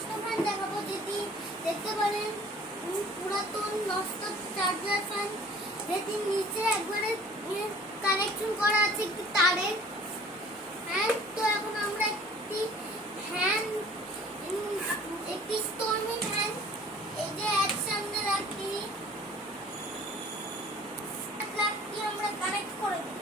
Fan দেখাবো যেটি দেখতে পারেন। পুরাতন নষ্ট চার্জার ফ্যান যেটির নিচে একবারে কানেকশন করা আছে একটি তারের ফ্যান তো এখন আমরা একটি ফ্যান উম, একটি স্টর্মি ফ্যান এই যে এক সামনে রাখি লাইটটি আমরা কানেক্ট করে দেব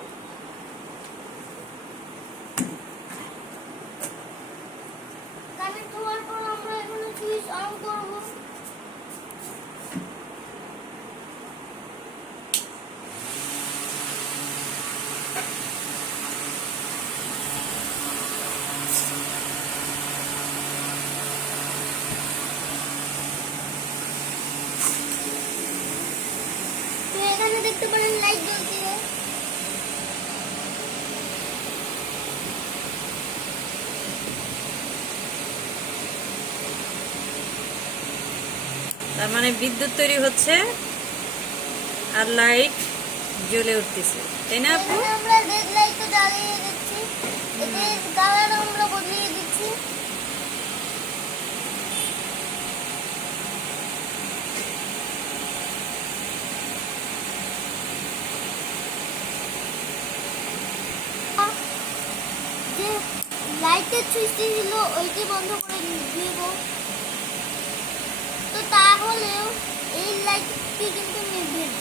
কানেক্ট হওয়ার পর আমরা এখানে সুইচ অন করব তো এখানে দেখতে পারেন লাইট জ্বলছে। তার মানে বিদ্যুৎ তৈরি হচ্ছে আর লাইট জ্বলে উঠতেছে। তাই না আপু? আমরা রেড লাইটটা জ্বালিয়ে দিচ্ছি। কালার আমরা বদলিয়ে দিচ্ছি যে লাইটের সুইচটি ছিল ওইটি বন্ধ করে দিব। তো তাহলেও এই লাইটটি কিন্তু নিভবে না।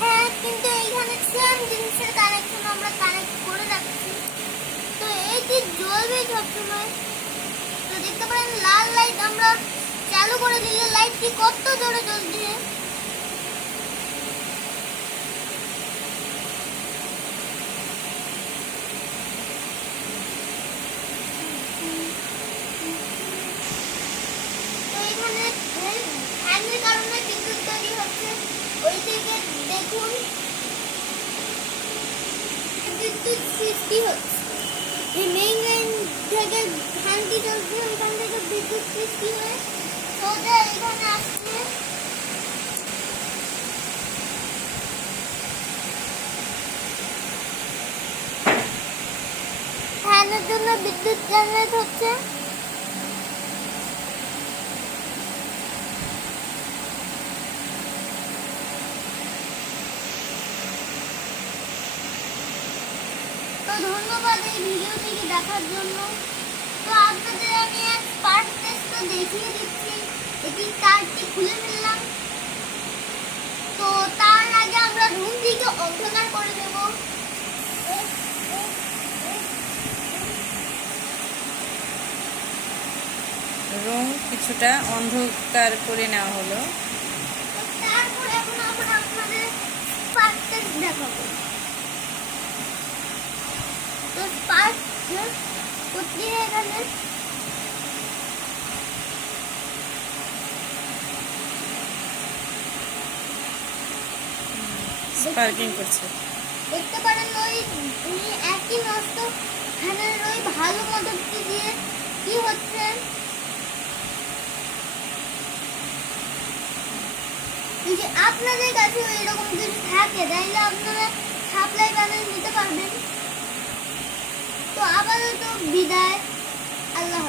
হ্যাঁ কিন্তু এইখানে সেম জিনিসের কানেকশন আমরা কানেক্ট করে রাখছি। তো এইটি জ্বলবে সবসময়। তো দেখতে পারেন, লাল লাইট আমরা চালু করে দিলে লাইটটি কত জোরে জ্বলছে তো এখানে ফ্যানের জন্য বিদ্যুৎ জেনারেট হচ্ছে। ধন্যবাদ এই ভিডিওটিকে দেখার জন্য। তো আপনাদের আমি এক পার্ট টেস্ট দেখিয়ে দিচ্ছি। এটি কার্ডটি খুলে ফেললাম। তো তার আগে আমরা রুমটিকে অন্ধকার করে দেব রুম কিছুটা অন্ধকার করে নেওয়া হলো। তারপর এখন আমরা আপনাদের পার্ট টেস্ট দেখাবো। কোথায় এখানে স্পার্কিং করছে। দেখতে পারেন ওই উনি একই নষ্ট ফ্যানের ওই ভালো মোটরটি দিয়ে কি হচ্ছে? আপনাদের কাছে এরকম কিছু থাকে তাইলে আপনারা সাপ্লাই প্যানেল নিতে পারবেন। তো আপাতত বিদায়। আল্লাহ